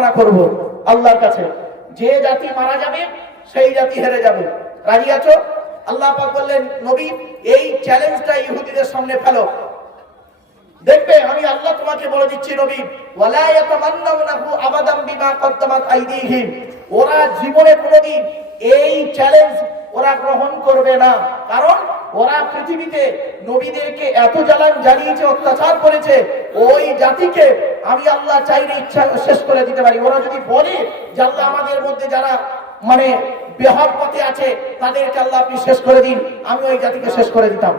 কামনা করব। আল্লাহর কাছে। যে জাতি মারা যাবে, সেই জাতি হেরে যাবে। রাজি আছো? আল্লাহ পাক বললেন, নবী, এই চ্যালেঞ্জটা ইহুদিদের সামনে ফেলো। দেখবে, আমি আল্লাহ তোমাকে বলে দিচ্ছি, নবী, ওয়ালা ইয়াতামান্নাউনাহু আবাদাম বিমা কদ্দামাত আইদিহিম। ওরা জীবনে কোনোদিন এই চ্যালেঞ্জ ওরা গ্রহণ করবে না। কারণ, ওরা পৃথিবীতে নবীদেরকে এত জ্বালান জ্বালিয়েছে, অত্যাচার করেছে, ওই জাতিকে আমি আল্লাহ চাইলে ইচ্ছা শেষ করে দিতে পারি। ওরা যদি বলে যে আল্লাহ আমাদের মধ্যে যারা মানে বেহর পথে আছে, তাদেরকে আল্লাহ আপনি শেষ করে দিন, আমি ওই জাতিকে শেষ করে দিতাম।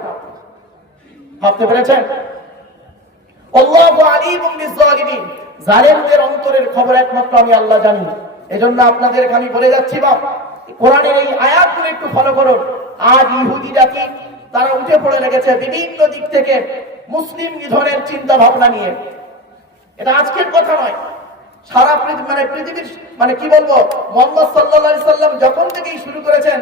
ভাবতে পেরেছেন? বিভিন্ন দিক থেকে মুসলিম নিধনের চিন্তা ভাবনা নিয়ে। এটা আজকের কথা নয়। সারা পৃথিবী মানে পৃথিবীর মানে কি বলব? মোহাম্মদ সাল্লাল্লাহু সাল্লাম যখন থেকেই শুরু করেছেন,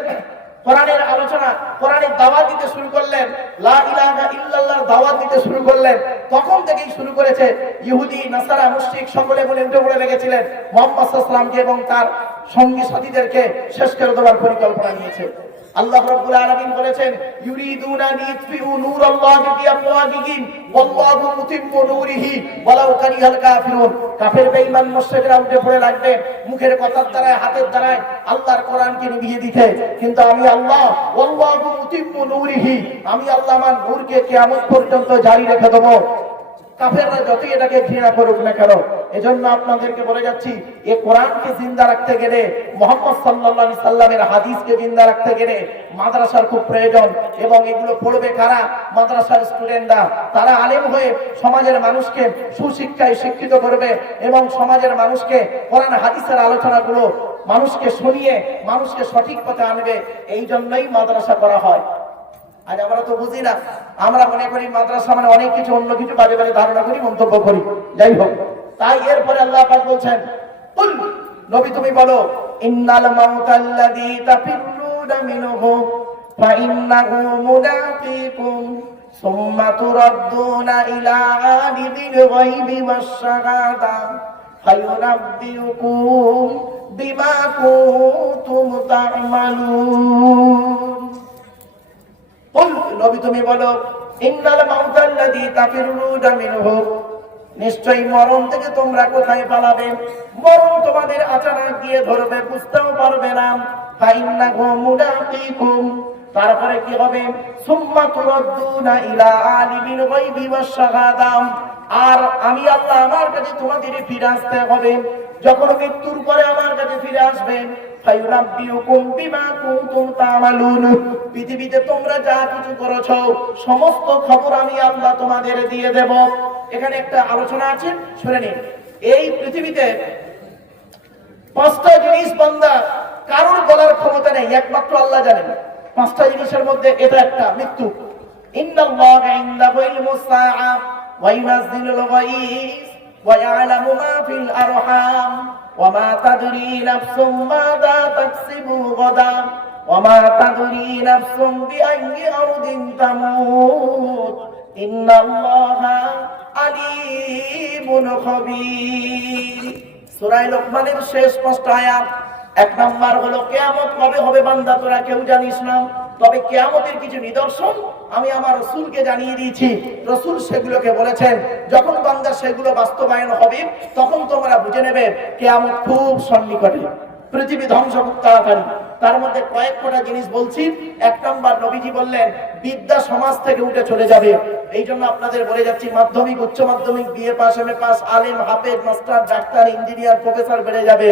কোরআনের আলোচনা, কোরআনের দাওয়াত দিতে শুরু করলেন, লা ইলাহা ইল্লাল্লাহর দাওয়াত দিতে শুরু করলেন, তখন থেকেই শুরু করেছে ইহুদি, নাসারা, মুশরিক সকলে বলে উঠে পড়ে লেগেছিলেন মোহাম্মদ সাল্লামকে এবং তার সঙ্গী সাথীদেরকে শেষ করে দেওয়ার পরিকল্পনা নিয়েছে। আল্লাহ রাব্বুল আলামিন বলেছেন, ইউরিদুনা নূরাল্লাহি বিআফওয়াহিহিম, ওয়াল্লাহু মুতিম্মু নূরিহি, ওয়ালাউ কারিহাল কাফিরুন কাফের বেঈমান মুশরিকরা উঠে পড়ে লাগবে, মুখের কথার দ্বারা হাতের দ্বারা আল্লাহর কোরআনকে নিভিয়ে দিতে। কিন্তু আমি আল্লাহ, ওয়াল্লাহু মুতিম্মু নূরিহি, আমি আল্লাহ আমার নূরকে কিয়ামত পর্যন্ত জারি রেখে দেবো। কাফেররা যতই এটাকে ঘৃণা করুক না কেন, এজন্য আপনাদেরকে বলে যাচ্ছি, এ কোরআনকে জিন্দা রাখতে গেলে, মোহাম্মদ সাল্লাল্লাহু সাল্লামের হাদিসকে জিন্দা রাখতে গেলে মাদ্রাসার খুব প্রয়োজন। এবং এগুলো পড়বে কারা? মাদ্রাসার স্টুডেন্টরা তারা আলেম হয়ে সমাজের মানুষকে সুশিক্ষায় শিক্ষিত করবে এবং সমাজের মানুষকে কোরআন, হাদিসের আলোচনাগুলো মানুষকে শুনিয়ে, মানুষকে সঠিক পথে আনবে। এই জন্যই মাদ্রাসা করা হয়। আজ আমরা তো বুঝি না আমরা মনে করি মাদ্রাসা মানে অনেক কিছু, অন্য কিছু বাজে বাজে ধারণা করি, মন্তব্য করি। যাই হোক, তাই এরপরে আল্লাহ পাক বলছেন নবী তুমি বলো, ইন্নাল মাউতাল্লাযী তাফিরুনা মিনহু, ফাইন্নাহু মুলাকীকুম সুম্মা তুরাদ্দুনা ইলা আলিমিল গায়বি ওয়াশ শাহাদা ফায়ুনাব্বিউকুম বিমা কুনতুম তা'মালুন। কুল নবী তুমি বলো, ইন্নাল মাউতাল্লাযী তাফিরুনা মিনহু নিশ্চয়ই মরণ থেকে তোমরা কোথায় পালাবে? মরণ তোমাদের আচানক গিয়ে ধরবে, বুঝতেও পারবে না। ফাইন্নাহু মুলাকীকুম তারপরে কি হবে? সুম্মা তুরাদ্দুনা ইলা আলিমিল গায়বি ওয়াশ শাহাদা। আর আমি আল্লাহ আমার কাছে তোমাদের ফিরে আসতে হবে। যখন মৃত্যুর পরে আমার কাছে ফিরে আসবে পাঁচটা জিনিস কারোর বলার ক্ষমতা নেই, একমাত্র আল্লাহ জানেন। পাঁচটা জিনিসের মধ্যে এটা একটা, মৃত্যু। ইন্নাল্লাহা ইনদাহু ইলমুস সাআ ওয়া ইউনাজ্জিলুল গায়স ওয়া ইয়ালামু মা ফিল আরহাম ওয়া মা তাদরি নাফসুম মাযা তাকসিবু গাদা ওয়া মা তাদরি নাফসুম বিআইয়ি আরদিন তামুত ইন্নাল্লাহা আলিমুন খাবীর সূরা লোকমানের শেষ পাঁচটা আয়াত এক নাম্বার হলো, কেয়ামত কবে হবে বান্দা? তোরা কেউ জানিস না। তবে কেয়ামতের কিছু নিদর্শন আমি আমার রসুলকে জানিয়ে দিয়েছি। রসুল সেগুলোকে বলেছেন, যখন বান্দা সেগুলো বাস্তবায়ন হবে, তখন তোমরা বুঝে নেবে, কেয়ামত খুব সন্নিকটে। পৃথিবী ধ্বংস খুব তাড়াতাড়ি তার মধ্যে কয়েক কটা জিনিস বলছি। এক নম্বর, নবীজি বললেন, বিদ্যা সমাজ থেকে উঠে চলে যাবে। এই জন্য আপনাদের বলে যাচ্ছি, মাধ্যমিক, উচ্চ মাধ্যমিক, B A pass M A pass আলেম, হাফেজ, মাস্টার, ডাক্তার, ইঞ্জিনিয়ার, প্রফেসর বেড়ে যাবে।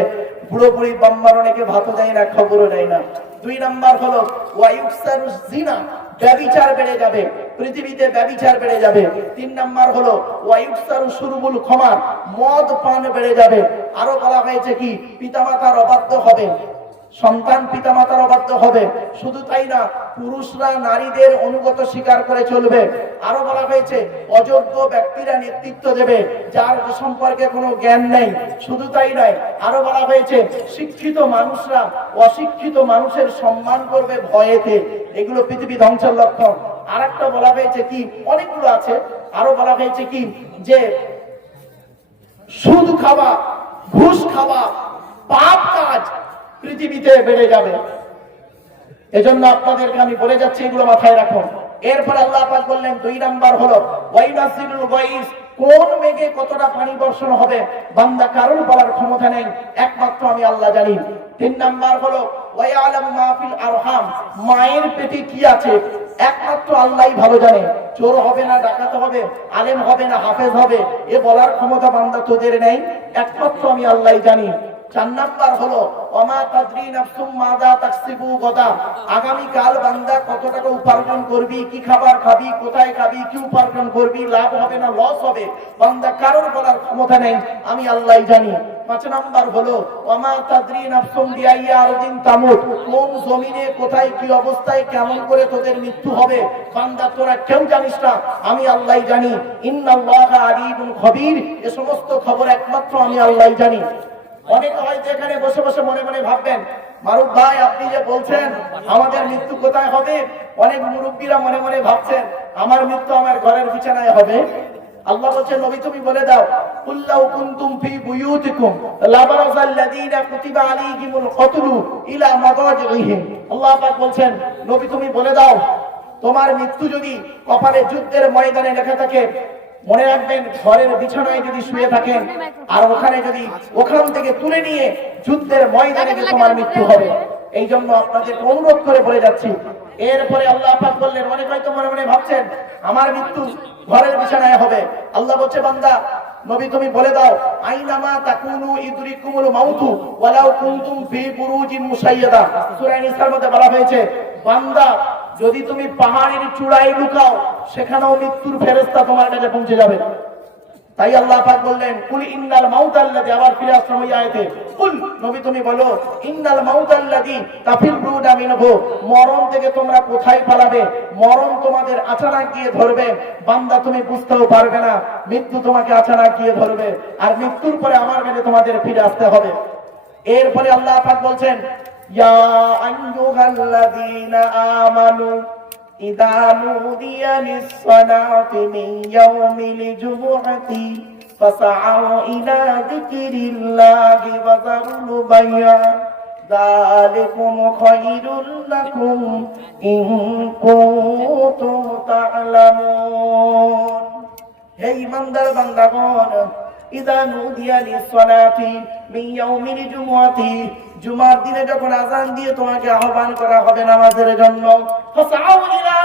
বুড়ি বাম্বার অনেকে ভাতও দেয় না, খবরও দেয় না। দুই নাম্বার হলো ওয়াইউকসারুস জিনা। ব্যবিচার বেড়ে যাবে, পৃথিবীতে ব্যবিচার বেড়ে যাবে। তিন নাম্বার হলো, ওয়াইউকসারু সুরবুল ক্ষমার মদ পান বেড়ে যাবে। আরও বলা হয়েছে কি, পিতামাতার অবাধ্য হবে। সন্তান পিতামাতার অবাধ্য হবে। শুধু তাই না, পুরুষরা নারীদের অনুগত স্বীকার করে চলবে। আরও বলা হয়েছে, অযোগ্য ব্যক্তিরা নেতৃত্ব দেবে, যার সম্পর্কে কোনো জ্ঞান নেই। শুধু তাই নয়, আরও বলা হয়েছে, শিক্ষিত মানুষরা অশিক্ষিত মানুষের সম্মান করবে ভয়েতে। এগুলো পৃথিবী ধ্বংসের লক্ষণ। আর একটা বলা হয়েছে কি, অনেকগুলো আছে। আরও বলা হয়েছে কি, যে সুদ খাওয়া, ঘুষ খাওয়া, পাপ কাজ পৃথিবীতে বেড়ে যাবে। এজন্য আপনাদেরকে আমি বলে যাচ্ছি, এগুলো মাথায় রাখুন। এরপর আল্লাহ পাক বললেন, দুই নাম্বার হলো ওয়াইনাসিরুল গাইস কোন মেঘে কতটা পানি বর্ষণ হবে? বান্দা কারণ বলার ক্ষমতা নেই, একমাত্র আমি আল্লাহ জানি। তিন নাম্বার হলো আরহাম, মায়ের পেটে কি আছে? একমাত্র আল্লাহই ভালো জানে। চোর হবে না, ডাকাত হবে, আলেম হবে না, হাফেজ হবে, এ বলার ক্ষমতা বান্দা তোদের নেই, একমাত্র আমি আল্লাহই জানি। নাম্বার হলো। অমা তাদরি নাফসুম তাকসিবু গদা। আগামী কাল বান্দা কত টাকা উপার্জন করবি, কি খাবার খাবি, কোথায় খাবি, কি উপার্জন করবি, লাভ হবে না লস হবে? বান্দা কারোর বলার ক্ষমতা নেই, আমি আল্লাহই জানি। পাঁচ নাম্বার হলো অমা তাদরি নাফসুম বিআইয়া আরদিন তামুত। কোন জমিনে, কোথায়, কি অবস্থায়, কেমন করে তোদের মৃত্যু হবে? বান্দা, তোরা কেউ জানিস না, আমি আল্লাহই জানি। ইন্নাল্লাহা আলিমুল খবীর, এ সমস্ত খবর একমাত্র আমি আল্লাহই জানি। অনেকে হয়তো এখানে বসে বসে মনে মনে ভাববেন, মারুফ ভাই, আপনি যে বলছেন আমাদের মৃত্যু কোথায় হবে? অনেক মুরব্বীরা মনে মনে ভাবছেন, আমার মৃত্যু আমার ঘরের বিছানায় হবে। আল্লাহ বলছেন, নবী, তুমি বলে দাও, কুল্লাউ কুনতুম ফি বুয়ুতিকুম লাবারাযাল্লাযীনা কুতিবা আলাইহিমুল কতলু ইলা আল্লাহ পাক বলছেন, নবী, তুমি বলে দাও, তোমার মৃত্যু যদি কপালে যুদ্ধের ময়দানে লেখা থাকে মনে রাখবেন, ঘরের বিছানায় যদি শুয়ে থাকেন, আর ওখানে যদি ওখান থেকে তুলে নিয়ে যুদ্ধের ময়দানে তোমার মৃত্যু হবে। এই জন্য আপনাদের অনুরোধ করে বলে যাচ্ছি। এরপরে আল্লাহ পাক বললেন অনেক হয়তো মনে মনে ভাবছেন, আমার মৃত্যু ঘরের বিছানায় হবে। আল্লাহ বলছে, বান্দা, নবী তুমি বলে দাও, আইনামা তাকুনু ইদরিকুমুল মাউতু ওয়ালাউ কুনতুম ফি বুরুজিন মুসাইয়াদা সূরা নিসার মধ্যে বলা হয়েছে, বান্দা যদি তুমি পাহাড়ের চূড়ায় লুকাও, সেখানেও মৃত্যুর ফেরেশতা তোমার কাছে পৌঁছে যাবে। তাই আল্লাহ পাক বললেন, কুল ইন্নাল মাউতাল্লাযী আবার ফিরে আসলাম ওই আয়াতে। কুল, নবী তুমি বলো, ইন্নাল মাউতাল্লাযী তাফিরুনা মিনহু, মরণ থেকে তোমরা কোথায় পালাবে? মরণ তোমাদের আচানক গিয়ে ধরবে। বান্দা তুমি বুঝতেও পারবে না, মৃত্যু তোমাকে আচানক গিয়ে ধরবে। আর মৃত্যুর পরে আমার কাছে তোমাদের ফিরে আসতে হবে। এরপরে আল্লাহ পাক বলছেন يا أيها الذين آمنوا إذا نودي للصلاة من يوم الجمعة فسعوا إلى ذكر الله وذروا البيع ذلكم خير لكم إن كنتم تعلمون هي من در بندگون ইদা নুদিয়া লিসসালাতি মিন ইয়াউমিল জুমার দিনে যখন আজান দিয়ে তোমাকে আহ্বান করা হবে নামাজের জন্য, ফাসাউ ইলা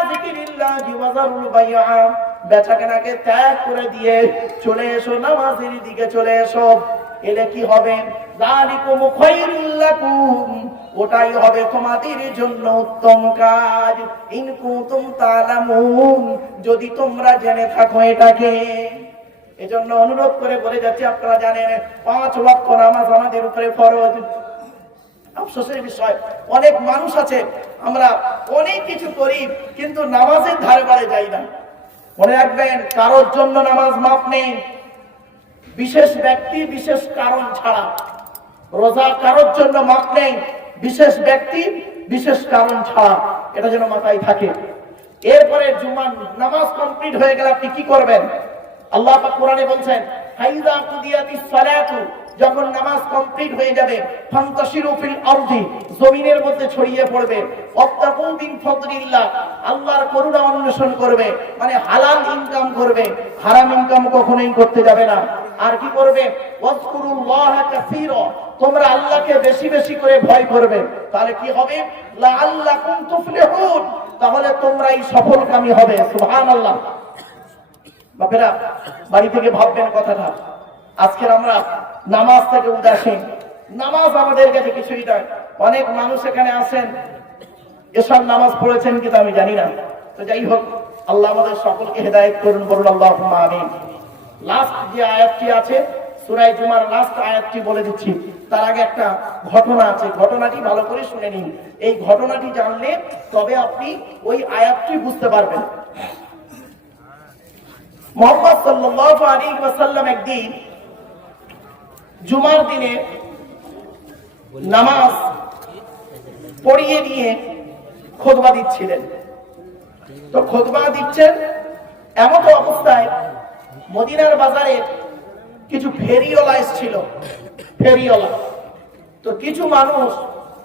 ওয়া যারুল বাইআ। বেচাকেনাকে ত্যাগ করে দিয়ে চলে এসো, নামাজের দিকে চলে এসো। এলে কি হবে? যালিকুম খায়রুল ওটাই হবে তোমাদের জন্য উত্তম কাজ। ইন কুতুম তালামুন। যদি তোমরা জেনে থাকো এটাকে। এজন্য অনুরোধ করে বলে যাচ্ছি, আপনারা জানেন, পাঁচ লক্ষ নামাজ আমাদের উপরে ফরজ। আফসোসের বিষয়, অনেক মানুষ আছে, আমরা অনেক কিছু করি, কিন্তু নামাজের ধারে বারে যাই না। মনে রাখবেন, কারোর জন্য নামাজ মাপ নেই। বিশেষ ব্যক্তি, বিশেষ কারণ ছাড়া। রোজা কারোর জন্য মাপ নেই। বিশেষ ব্যক্তি, বিশেষ কারণ ছাড়া। এটা যেন মাথায় থাকে। এরপরে জুমান নামাজ কমপ্লিট হয়ে গেলে আপনি কি করবেন? আল্লাহ কোরআনে বলছেন যখন নামাজ কমপ্লিট হয়ে যাবে জমিনের মধ্যে ছড়িয়ে পড়বে। আল্লাহর করুণা অন্বেষণ করবে মানে হালাল ইনকাম করবে। হারাম ইনকাম কখনোই করতে যাবে না। আর কি করবে? তোমরা আল্লাহকে বেশি বেশি করে ভয় করবে। তাহলে কি হবে? লাআল্লাকুম তাহলে তোমরাই সফলকামী হবে। সুবহানাল্লাহ। বাপেরা, বাড়ি থেকে ভাববেন কথাটা। আজকের আমরা নামাজ থেকে উদাসীন। নামাজ আমাদের কাছে কিছুই নয় অনেক মানুষ এখানে আসেন এসব নামাজ পড়েছেন কিন্তু আমি জানি না। তো যাই হোক, আল্লাহ আমাদের সকলকে হেদায়েত করুন, বলুন আল্লাহ আমিন। লাস্ট যে আয়াতটি আছে সুরাই জুমার লাস্ট আয়াতটি বলে দিচ্ছি। তার আগে একটা ঘটনা আছে। ঘটনাটি ভালো করে শুনে নিন। এই ঘটনাটি জানলে তবে আপনি ওই আয়াতটি বুঝতে পারবেন। মোহাম্মদ সাল্লাল্লাহু আলাইহি ওয়াসাল্লাম একদিন জুমার দিনে নামাজ পড়িয়ে নিয়ে খোদবা দিচ্ছিলেন। তো খোদবা দিচ্ছেন এমন অবস্থায় মদিনার বাজারে কিছু ফেরিওলা এসেছিল, ফেরিওয়ালা। তো কিছু মানুষ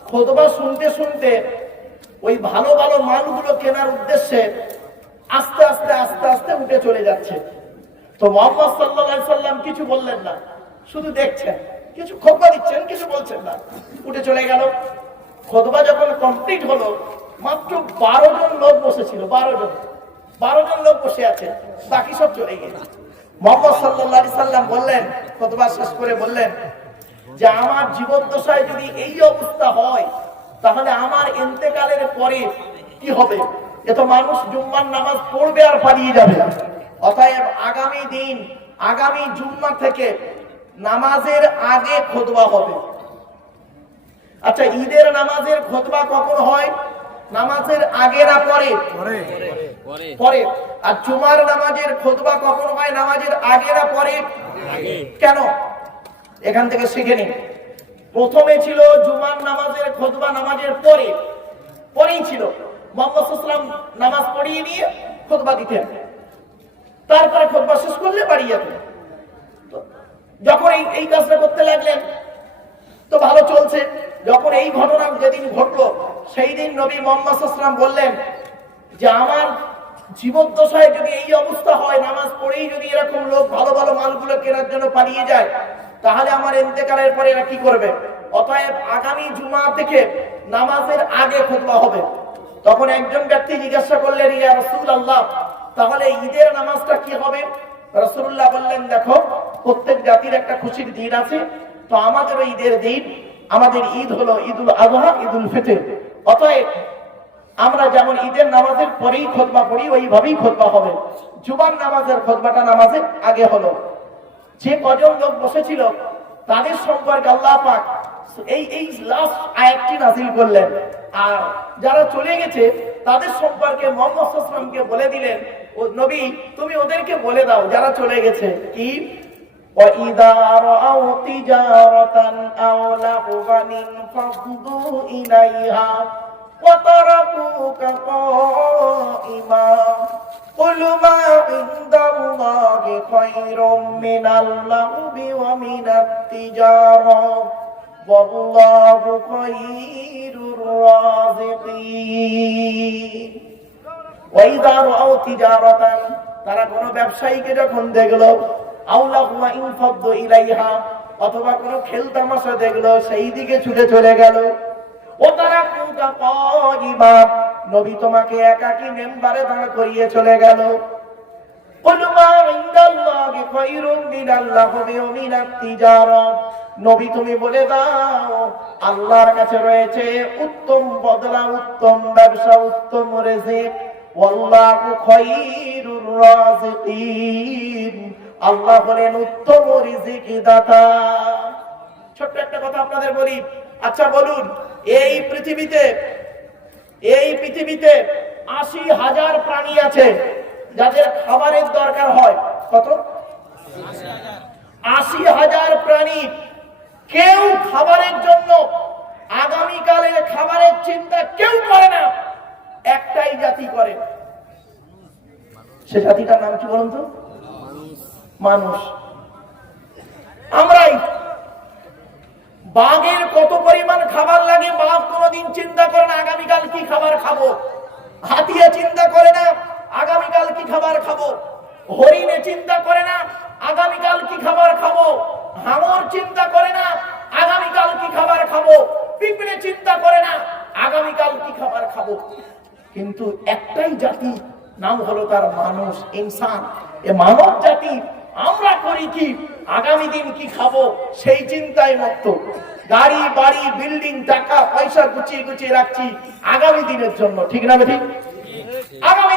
খোদবা শুনতে শুনতে ওই ভালো ভালো মালগুলো কেনার উদ্দেশ্যে আস্তে আস্তে আস্তে আস্তে উঠে চলে যাচ্ছে। তো মোহাম্মদ সাল্লাহ সাল্লাম কিছু বললেন না। শুধু দেখছেন। কিছু খোকা দিচ্ছেন, কিছু বলছেন না। উঠে চলে গেল। খোদবা যখন কমপ্লিট হলো, মাত্র বারো জন লোক বসেছিল, বারো জন। বারো জন লোক বসে আছে, বাকি সব চলে গেছে। মোহাম্মদ সাল্লাহ সাল্লাম বললেন খোদবা শেষ করে বললেন যে, আমার জীবদ্দশায় যদি এই অবস্থা হয়, তাহলে আমার এন্তেকালের পরে কি হবে? এত মানুষ জুম্মার নামাজ পড়বে আর পালিয়ে যাবে অতএব আগামী দিন আগামী জুম্মা থেকে নামাজের আগে খোদবা হবে। আচ্ছা ঈদের নামাজের খোদবা কখন হয়? নামাজের আগে না পরে? পরে। আর জুমার নামাজের খোদবা কখন হয়? নামাজের আগে না পরে? কেন? এখান থেকে শিখে নিন। প্রথমে ছিল জুমার নামাজের খোদবা নামাজের পরে। পরেই ছিল। মোহাম্মদ সাল্লাম নামাজ পড়িয়ে নিয়ে খোদবা দিতেন। তারপরে খোদবা শেষ করলে বাড়ি যেতেন যখন এই এই কাজটা করতে লাগলেন, তো ভালো চলছে। যখন এই ঘটনা যেদিন ঘটলো, সেই দিন নবী মোহাম্মদ সাল্লাম বললেন যে, আমার জীবদ্দশায় যদি এই অবস্থা হয়, নামাজ পড়েই যদি এরকম লোক ভালো ভালো মালগুলো কেনার জন্য পালিয়ে যায়, তাহলে আমার ইন্তেকালের পরে এরা কি করবে? অতএব আগামী জুমা থেকে নামাজের আগে খুতবা হবে। তখন একজন ব্যক্তি জিজ্ঞাসা করলেন, ইয়া রসুল আল্লাহ তাহলে ঈদের নামাজটা কি হবে? রসুল্লাহ বললেন, দেখো, প্রত্যেক জাতির একটা খুশির দিন আছে। তো আমাদেরও ঈদের দিন, আমাদের ঈদ হলো ঈদুল আজহা ঈদুল ফিতর। অতএব আমরা যেমন ঈদের নামাজের পরেই খোদবা পড়ি, ওইভাবেই খোদবা হবে। জুবান নামাজের খোদবাটা নামাজের আগে হলো। যে কজন লোক বসেছিল তাদের সম্পর্কে আল্লাহ পাক এই এই লাস্ট আয়াতটি নাজিল করলেন আর যারা চলে গেছে তাদের সম্পর্কে মোহাম্মদ সাল্লামকে বলে দিলেন ও নবী তুমি ওদেরকে বলে দাও যারা চলে গেছে কি وَإِذَا رَأَوْا تِجَارَةً أَوْ لَهْوًا انفَضُّوا إِلَيْهَا وتركوك قائما قل ما عند الله خير من اللهو ومن التجارة والله خير الرازقين ওয়াইদা রাও তিজারাতান তারা কোন ব্যবসায়ীকে যখন দেখলো আউলা হুয়া ইনফাদ্দ ইলাইহা অথবা কোন খেলতামাশা দেখলো সেই দিকে ছুটে চলে গেল ও তারা কুকা কাইমা নবী তোমাকে একাকী মেম্বারে দাঁড় করিয়ে চলে গেল নবী তুমি বলে দাও, আল্লাহর কাছে রয়েছে উত্তম বদলা, উত্তম ব্যবসা, উত্তম আল্লাহ হলেন উত্তম রিজিক দাতা ছোট্ট একটা কথা আপনাদের বলি। আচ্ছা বলুন, এই পৃথিবীতে এই পৃথিবীতে আশি হাজার প্রাণী আছে। যাদের খাবারের দরকার হয়, কত? আশি হাজার প্রাণী। কেউ খাবারের জন্য আগামীকালের খাবারের চিন্তা কেউ করে না। একটাই জাতি করে। সে জাতিটার নাম কি বলুন তো? মানুষ। আমরাই। বাঘের কত পরিমাণ খাবার লাগে, বাঘ কোনোদিন চিন্তা করে না, আগামীকাল কি খাবার খাব? হাতিয়া চিন্তা করে না আগামীকাল কি খাবার খাব? হরিণে চিন্তা করে না, আগামীকাল কি খাবার খাব? হাঙর চিন্তা করে না, আগামীকাল কি খাবার খাব? পিঁপড়ে চিন্তা করে না, আগামীকাল কি খাবার খাব? কিন্তু একটাই জাতি, নাম হলো তার মানুষ, ইনসান। এ মানব জাতি, আমরা করি কি? আগামী দিন কি খাব? সেই চিন্তায় মত গাড়ি, বাড়ি, বিল্ডিং, টাকা, পয়সা গুছিয়ে গুছিয়ে রাখছি, আগামী দিনের জন্য। ঠিক না ঠিক আগামী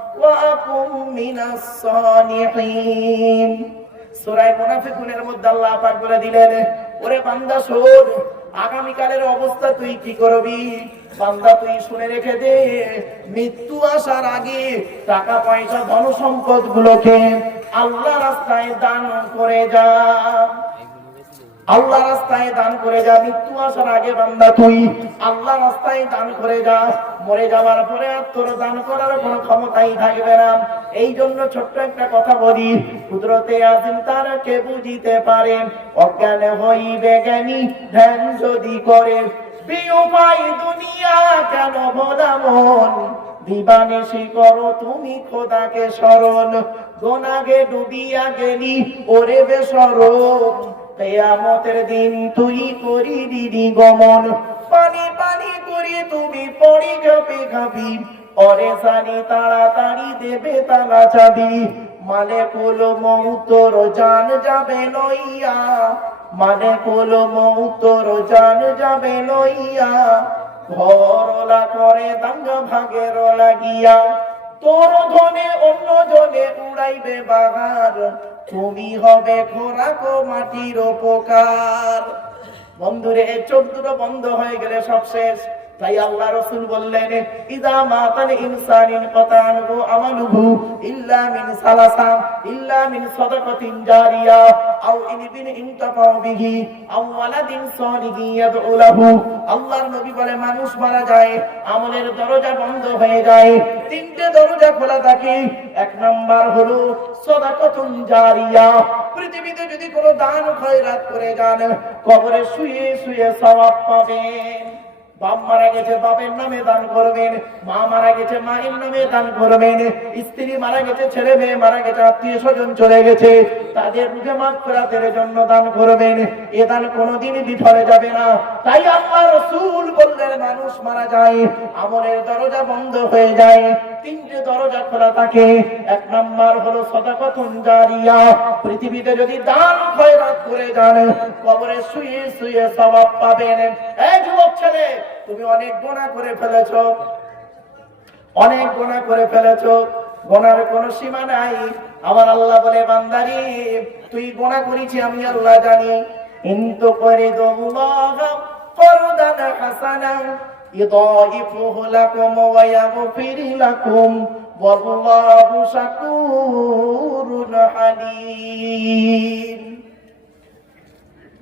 وأكن من الصالحين সুরাই মুনাফিকুনের মধ্যে আল্লাহ পাক বলে দিলেন ওরে বান্দা শোন আগামীকালের অবস্থা তুই কি করবি বান্দা তুই শুনে রেখে দে মৃত্যু আসার আগে টাকা পয়সা ধন সম্পদ গুলোকে আল্লাহ রাস্তায় দান করে যা আল্লাহ রাস্তায় দান করে যা, মৃত্যু আসার আগে বান্দা তুই। আল্লাহ রাস্তায় দান করে যা, মরে যাওয়ার পরে আর তোর দান করার কোনো ক্ষমতাই থাকবে না। এই জন্য ছোট্ট একটা কথা বলি, কুদরতে আজিম তারা কে বুঝিতে পারে? অজ্ঞান হইবে জ্ঞানী ধ্যান যদি করে। বিউপাই দুনিয়া কেন ভোলা মন? দিবানিশি করো তুমি খোদাকে স্মরণ। গোনাগে ডুবিয়া গেলি, ওরে বেসরম। কেয়ামতের দিন তুই করি দিদি গমন। পানি পানি করি তুমি পড়ি ঝাপে খাবি পরে সানি তাড়াতাড়ি দেবে তালা চাবি। মানে কুল মৌতর জান যাবে লইয়া। মানে কুল মৌতর জান যাবে লইয়া। ঘরলা করে দাঙ্গা ভাগের লাগিয়া। তোর ধনে অন্য জনে উড়াইবে বাগার তুমি হবে খোরাক মাটির উপকার। বন্ধুরে চোখ দুটো বন্ধ হয়ে গেলে সব শেষ। তাই আল্লাহ রসুল বললেন ইদা মাতাল ইনসানিন কতানহু আমালুহু ইল্লা মিন সালাসা, ইল্লা মিন সাদাকাতিন জারিয়া, আও ইলবিন ইনতাফাউ বিহি, আও ওয়ালাদিন সালিহিন ইয়াদউ লাহু। আল্লাহর নবী বলে, মানুষ মারা যায়, আমলের দরজা বন্ধ হয়ে যায়, তিনটে দরজা খোলা থাকে, এক নাম্বার হলো সাদাকাতুন জারিয়া, পৃথিবীতে যদি কোনো দান খয়রাত করে যান, কবরে শুয়ে শুয়ে সওয়াব পাবেন। বাপ মারা গেছে, বাপের নামে দান করবেন। মা মারা গেছে, মায়ের নামে দান করবেন। স্ত্রী মারা গেছে, ছেলে মেয়ে মারা গেছে, আত্মীয় স্বজন চলে গেছে। তাদের ফেরাতের জন্য দান করবেন। এ দান কোনোদিন বিফলে যাবে না। তাই রসুল বললেন, মানুষ মারা যায়, আমলের দরজা বন্ধ হয়ে যায়। তিনটে দরজা খোলা থাকে। এক নাম্বার হলো সদাকতুন জারিয়া। পৃথিবীতে যদি দান খয়রাত করে যান, কবরে শুয়ে শুয়ে সওয়াব পাবেন। যুবক ছেলে তুমি অনেক গোনা করে ফেলেছ অনেক গোনা করে ফেলেছ গোনার কোনো সীমা নাই আমার আল্লাহ বলে বান্দারি তুই গোনা করেছি আমি আল্লাহ জানি কিন্তু করে দোল্লাহ ফরদান হাসানা يضاعفه لكم ويغفر لكم والله شكور حليم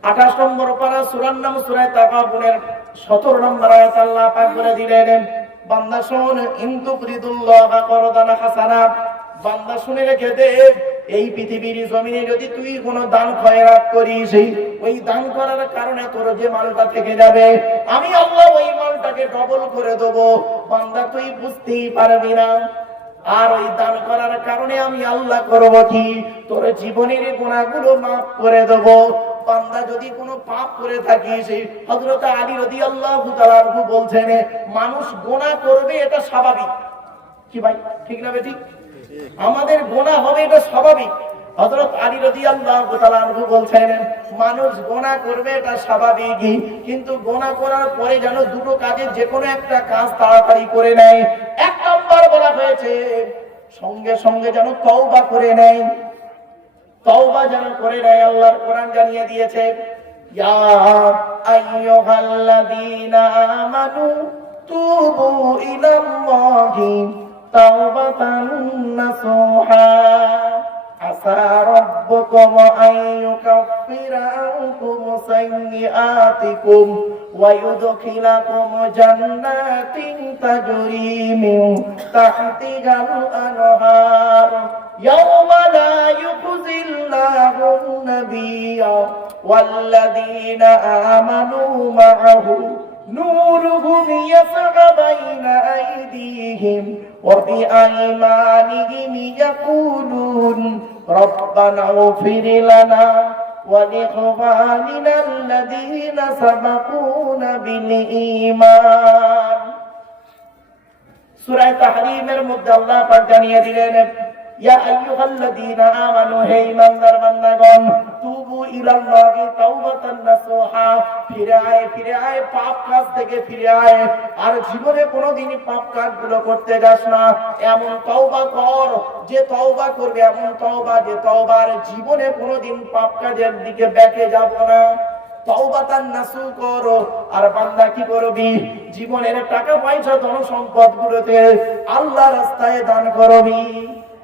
আঠাশ নম্বর পারা সুরার নাম সুরায় তাকাবুনের সতেরো নম্বর আয়াত আল্লাহ পাক বলে দিলেন, বান্দা শোন ইন্দু করিদুল্লাহ করদান হাসানা। বান্দা শুনে রেখে দে, এই পৃথিবীর জমিনে যদি তুই কোনো দান খয়রাত করিস, ওই দান করার কারণে তোর যে মালটা থেকে যাবে, আমি আল্লাহ ওই মালটাকে ডবল করে দেবো। বান্দা তুই বুঝতেই পারবি না। আর ওই দান করার কারণে আমি আল্লাহ করব কি? তোর জীবনের গুণাগুলো মাফ করে দেব। বান্দা যদি কোনো পাপ করে থাকিস হযরত আলী রাদিয়াল্লাহু তাআলা বলছেন মানুষ গোনা করবে, এটা স্বাভাবিক। কি ভাই, ঠিক না ঠিক আমাদের গোনা হবে, এটা স্বাভাবিক। হযরত আলী তাআলা আনহু বলছেন, মানুষ গোনা করবে, এটা স্বাভাবিকই কিন্তু গোনা করার পরে যেন দুটো কাজে যে কোনো একটা কাজ তাড়াতাড়ি করে নেয়। এক নম্বর বলা হয়েছে, সঙ্গে সঙ্গে যেন তওবা করে নেয়। তওবা যেন করে নেয় আল্লাহর কোরআন জানিয়ে দিয়েছে, ইয়া আইয়ুহাল্লাযীনা আমানু তুবু ইলাল্লাহি তাওবাতান নাসুহা, আসা রাব্বুকুম আইয়ুকাফিরা আনকুম সাইয়্যাতিকুম ওয়া ইউদখিলাকুম জান্নাতিন তাজরি মিন তাহতিহাল আনহার। يوم لا يخزي الله النبي والذين آمنوا معه نورهم يسعى بين أيديهم وبأيمانهم يقولون ربنا اغفر لنا ولإخواننا الذين سبقونا بالإيمان سورة تحريم المدلة قد جانية জীবনে কোনোদিনই পাপ কোনোদিন পাপ কাজের দিকে ব্যাকে যাব না। তওবাতান নাসু করো, আর বান্দা কি করবি? জীবনের টাকা পয়সা ধন সম্পদ গুলোতে আল্লাহ রাস্তায় দান করবি।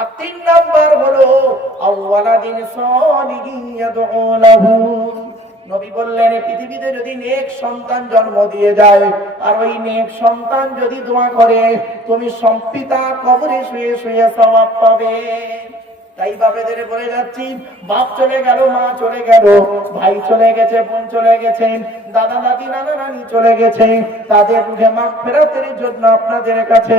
আর তিন নাম্বার হলো আউওয়ালাদিন সালিহিন ইয়াদউ লাহু নবী বললেন পৃথিবীতে যদি নেক সন্তান জন্ম দিয়ে যায়, আর ওই নেক সন্তান যদি দোয়া করে, তুমি সম্পিতা কবরে শুয়ে শুয়ে সওয়াব পাবে। তাই বাপেদের বলে যাচ্ছি, বাপ চলে গেল, মা চলে গেল, ভাই চলে গেছে, বোন চলে গেছে, দাদা দাদি নানা নানি চলে গেছে, তাদের রুখে মাপ ফেরাতের জন্য আপনাদের কাছে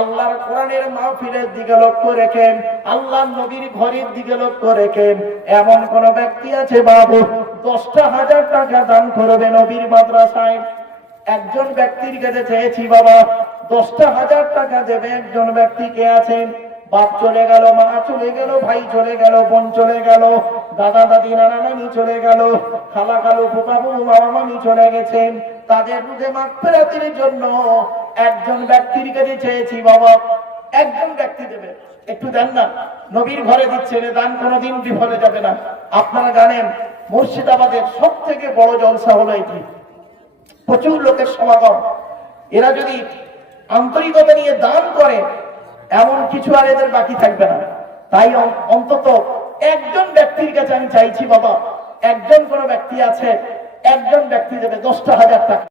আল্লাহর কোরআনের মাহফিলের দিকে লক্ষ্য রেখেন আল্লাহর নবীর ঘরের দিকে লক্ষ্য রেখেন এমন কোন ব্যক্তি আছে বাবু দশটা হাজার টাকা দান করবে নবীর মাদ্রাসায়। একজন ব্যক্তির কাছে চেয়েছি, বাবা, দশটা হাজার টাকা দেবে একজন ব্যক্তি কে আছেন বাপ চলে গেল, মা চলে গেল, ভাই চলে গেল, বোন চলে গেল, দাদা, দাদি, নানা, নানি চলে গেল, খালা, খালু ফুপা ফুপু মামা মামি চলে গেছেন। তাদের রুজে মাগফিরাতের জন্য একজন ব্যক্তির কাছে চেয়েছি, বাবা, একজন ব্যক্তি দেবে। একটু দেন না, নবীর ঘরে দিচ্ছেন দান কোনোদিন বিফলে যাবে না। আপনারা জানেন, মুর্শিদাবাদের সব থেকে বড় জলসা হলো এটি। প্রচুর লোকের সমাগম। এরা যদি আন্তরিকতা নিয়ে দান করে এমন কিছু আর এদের বাকি থাকবে না। তাই অন্তত একজন ব্যক্তির কাছে আমি চাইছি, বাবা, একজন কোনো ব্যক্তি আছে, একজন ব্যক্তি দেবে দশটা হাজার টাকা।